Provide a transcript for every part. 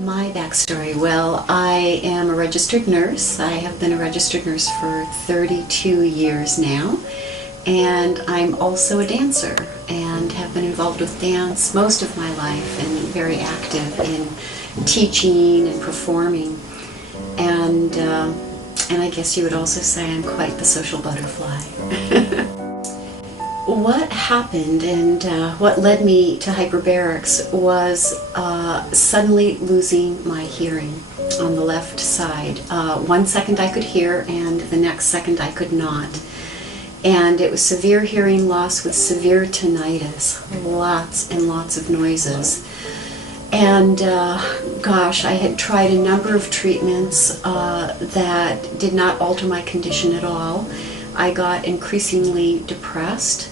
My backstory, well, I am a registered nurse. I have been a registered nurse for 32 years now, and I'm also a dancer and have been involved with dance most of my life and very active in teaching and performing. And I guess you would also say I'm quite the social butterfly. What happened and what led me to hyperbarics was suddenly losing my hearing on the left side. 1 second I could hear and the next second I could not. And it was severe hearing loss with severe tinnitus, lots and lots of noises. And gosh, I had tried a number of treatments that did not alter my condition at all. I got increasingly depressed,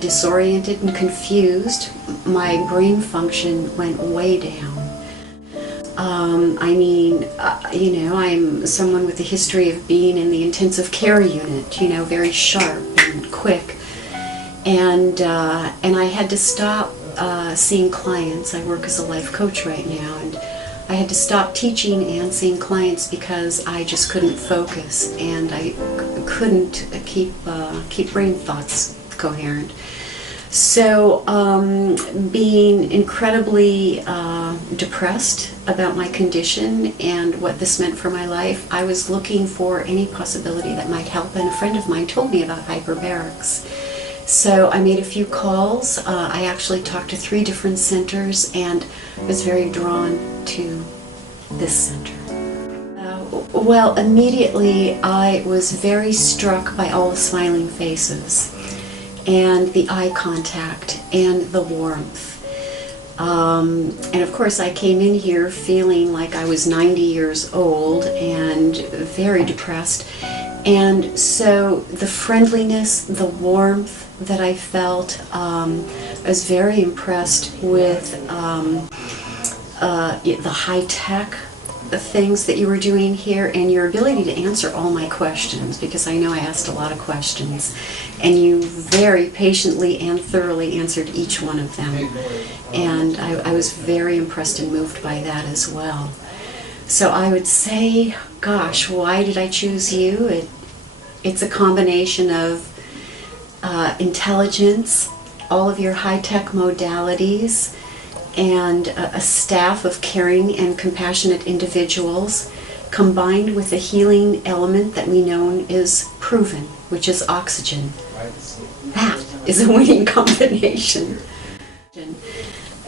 disoriented and confused. My brain function went way down. I'm someone with a history of being in the intensive care unit, very sharp and quick. And I had to stop seeing clients. I work as a life coach right now, and I had to stop teaching and seeing clients because I just couldn't focus and I couldn't keep brain thoughts coherent. So being incredibly depressed about my condition and what this meant for my life, I was looking for any possibility that might help, and a friend of mine told me about hyperbarics. So I made a few calls. I actually talked to 3 different centers and was very drawn to this center. Well, immediately I was very struck by all the smiling faces and the eye contact and the warmth. And of course I came in here feeling like I was 90 years old and very depressed. And so the friendliness, the warmth that I felt, I was very impressed with the high-tech things that you were doing here and your ability to answer all my questions, because I know I asked a lot of questions and you very patiently and thoroughly answered each one of them. And I was very impressed and moved by that as well. So I would say, gosh, why did I choose you? It's a combination of intelligence, all of your high-tech modalities, and a staff of caring and compassionate individuals, combined with a healing element that we know is proven, which is oxygen. That is a winning combination.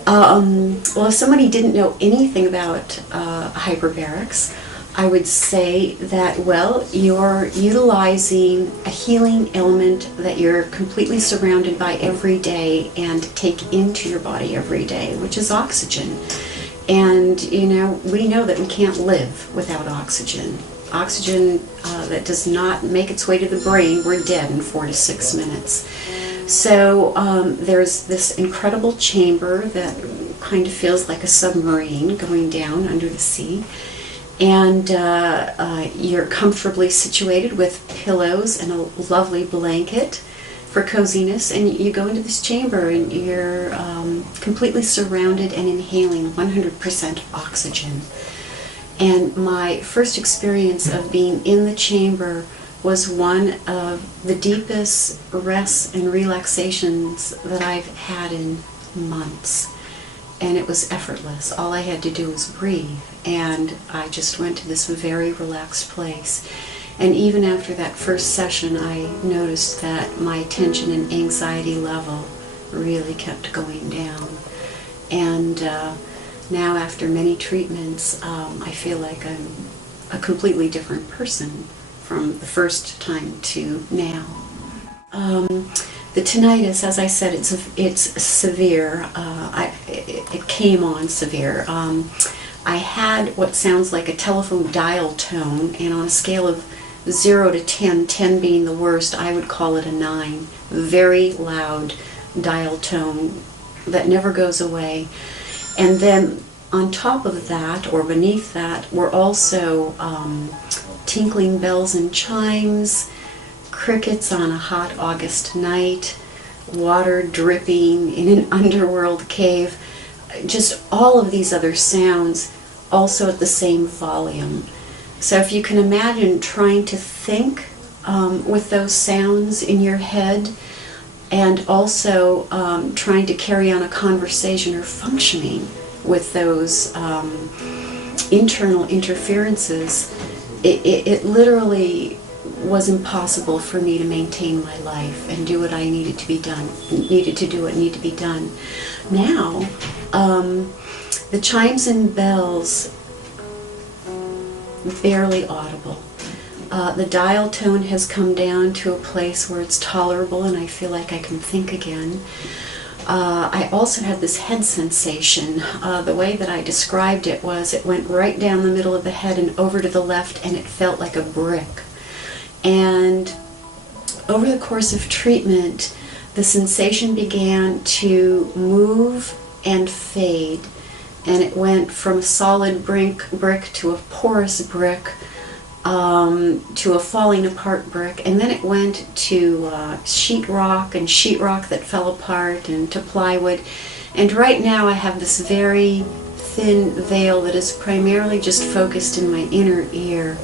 Well, if somebody didn't know anything about hyperbarics, I would say that, well, you're utilizing a healing element that you're completely surrounded by every day and take into your body every day, which is oxygen. And, we know that we can't live without oxygen. Oxygen that does not make its way to the brain, we're dead in 4 to 6 minutes. So there's this incredible chamber that kind of feels like a submarine going down under the sea. And you're comfortably situated with pillows and a lovely blanket for coziness, and you go into this chamber and you're completely surrounded and inhaling 100% oxygen. And my first experience of being in the chamber was one of the deepest rests and relaxations that I've had in months. And it was effortless. All I had to do was breathe, and I just went to this very relaxed place. And even after that first session, I noticed that my tension and anxiety level really kept going down. And now, after many treatments, I feel like I'm a completely different person from the first time to now. The tinnitus, as I said, it's severe. It came on severe. I had what sounds like a telephone dial tone, and on a scale of 0 to 10, 10 being the worst, I would call it a 9. Very loud dial tone that never goes away. And then on top of that, or beneath that, were also tinkling bells and chimes, crickets on a hot August night, water dripping in an underworld cave, just all of these other sounds also at the same volume. So if you can imagine trying to think with those sounds in your head, and also trying to carry on a conversation or functioning with those internal interferences, it literally was impossible for me to maintain my life and do what I needed to be done, needed to do what needed to be done. Now, the chimes and bells, barely audible. The dial tone has come down to a place where it's tolerable and I feel like I can think again. I also had this head sensation. The way that I described it was it went right down the middle of the head and over to the left, and it felt like a brick. And over the course of treatment, the sensation began to move and fade, and it went from a solid brick to a porous brick, to a falling apart brick, and then it went to sheetrock and sheetrock that fell apart, and to plywood. And right now I have this very thin veil that is primarily just focused in my inner ear.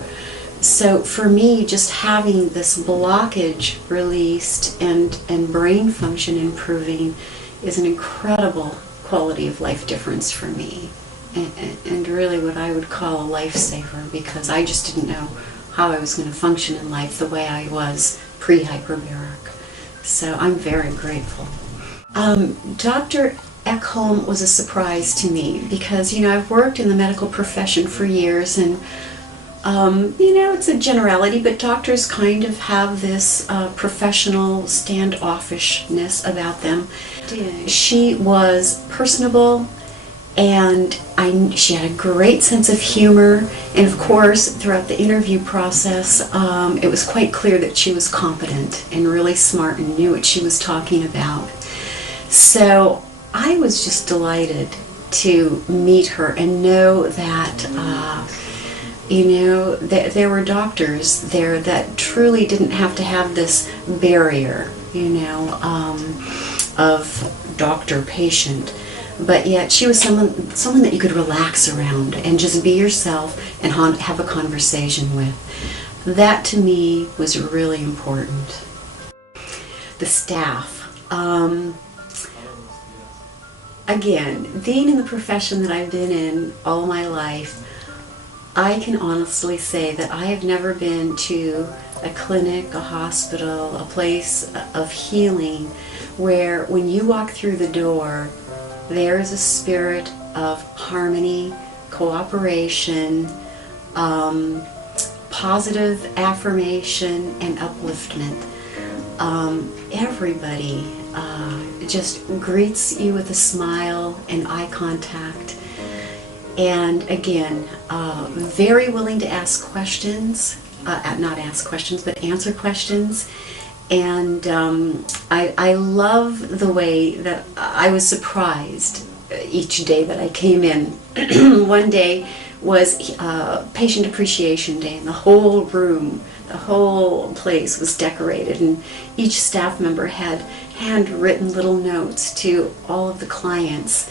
So for me, just having this blockage released and brain function improving is an incredible quality of life difference for me. And really what I would call a lifesaver, because I just didn't know how I was going to function in life the way I was pre-hyperbaric. So I'm very grateful. Dr. Ekholm was a surprise to me because, I've worked in the medical profession for years, and it's a generality, but doctors kind of have this professional standoffishness about them. She was personable, and she had a great sense of humor, and of course throughout the interview process it was quite clear that she was competent and really smart and knew what she was talking about. So I was just delighted to meet her and know that that there were doctors there that truly didn't have to have this barrier of doctor-patient. But yet she was someone that you could relax around and just be yourself and have a conversation with. That to me was really important. The staff. Again, being in the profession that I've been in all my life, I can honestly say that I have never been to a clinic, a hospital, a place of healing where when you walk through the door, there is a spirit of harmony, cooperation, positive affirmation, and upliftment. Everybody just greets you with a smile and eye contact. And again, very willing to ask questions, not ask questions, but answer questions. And I love the way that I was surprised each day that I came in. One day was Patient Appreciation Day, and the whole room, the whole place was decorated, and each staff member had handwritten little notes to all of the clients.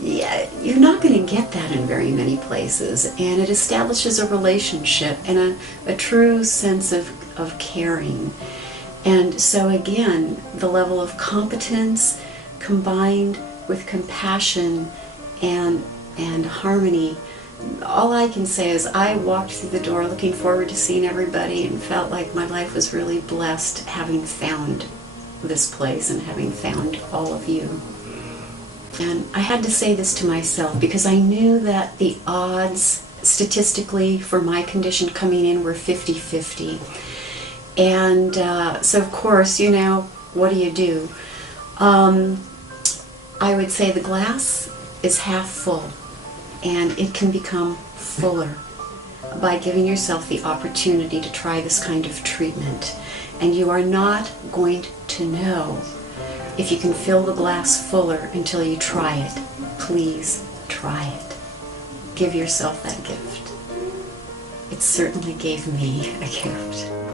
Yeah, you're not going to get that in very many places, and it establishes a relationship and a true sense of caring. And so again, the level of competence combined with compassion and harmony, all I can say is I walked through the door looking forward to seeing everybody and felt like my life was really blessed having found this place and having found all of you. And I had to say this to myself because I knew that the odds statistically for my condition coming in were 50-50. And so of course, what do? I would say the glass is half full, and it can become fuller by giving yourself the opportunity to try this kind of treatment. And you are not going to know if you can fill the glass fuller until you try it. Please try it. Give yourself that gift. It certainly gave me a gift.